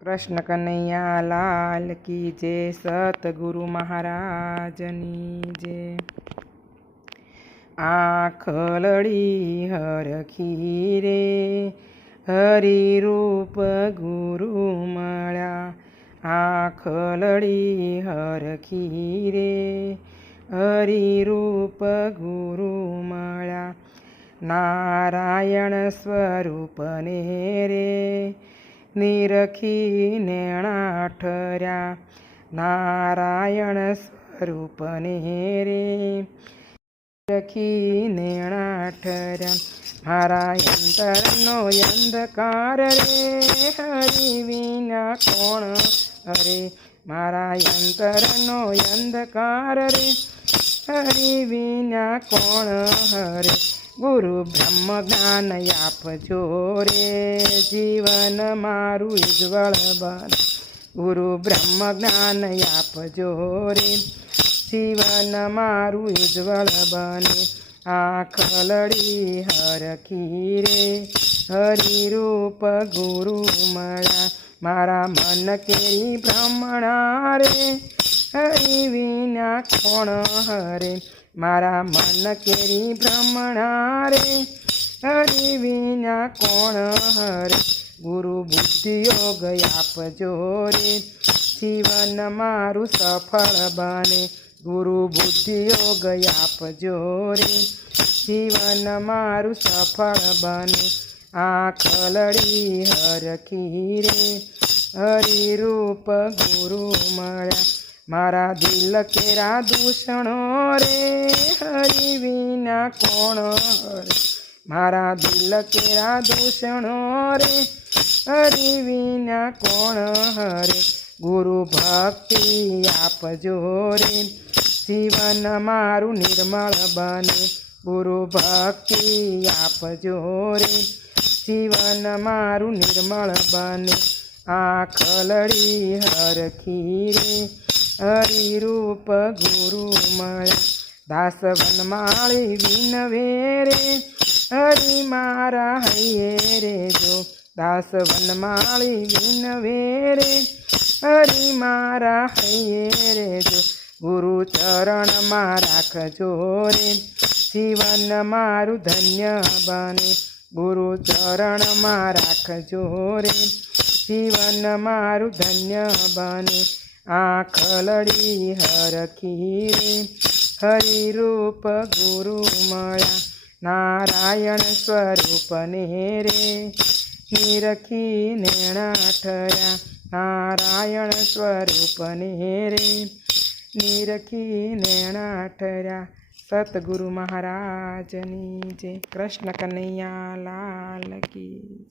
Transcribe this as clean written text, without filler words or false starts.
कृष्ण कन्हैया लाल की जय। सतगुरु महाराजनी जय। आखलड़ी हरखी रे हरि रूप गुरु मळ्या। आखलड़ी हरखी रे हरि रूप गुरु मळ्या। नारायण स्वरूप ने रे निरखी नेणा ठर्या। नारायण स्वरूप ने रे निरखी नेणा ठर्या। मारा अंतरनो अंधकार रे हरि विना कोण हरे। मारा अंतरनो अंधकार रे हरि विना कोण हरे। गुरु ब्रह्म ज्ञान आपजो रे जीवन मारू उज्ज्वल बने। गुरु ब्रह्म ज्ञान आपजो रे जीवन मारू उज्ज्वल बने। आखलड़ी हरखी रे हरि रूप गुरु मळ्या। मारा मन केरी भ्रमणा रे हरि विना कोण हरे। मारा मन केरी भ्रमणा रे हरि विना कोण हरे। गुरु बुद्धि योग आपजो रे जीवन मारू सफल बने। गुरु बुद्धि योग आपजो रे जीवन मारू सफल बने। आखलड़ी हरखी रे हरि रूप गुरु मळ्या। मारा दिल केरा दूषणो रे हरि विना कोण हरे। मारा दिल केरा दूषणो रे हरि विना कोण हरे। गुरु भक्ति आपजो रे जीवन मारू निर्मल बने। गुरु भक्ति आपजो रे जीवन मारू निर्मल बने। आखलड़ी हरखी रे हरि रूप गुरु मळ्या। दास वनमाळी विनवे रे हरि मारा हइये रे जो। दास वनमाळी विनवे रे हरि मारा हइये रे जो। गुरु चरण मा राखजो रे जीवन मारू धन्य बने। गुरु चरण मा राखजो रे जीवन मारू धन्य बने। आखलड़ी हरखी रे हरि रूप गुरु मळ्या। नारायण स्वरूप ने रे निरखी नेणा ठर्या। नारायण स्वरूप ने रे निरखी नेणा ठर्या। सतगुरु महाराजनी जय। कृष्ण कन्हैया लाल की।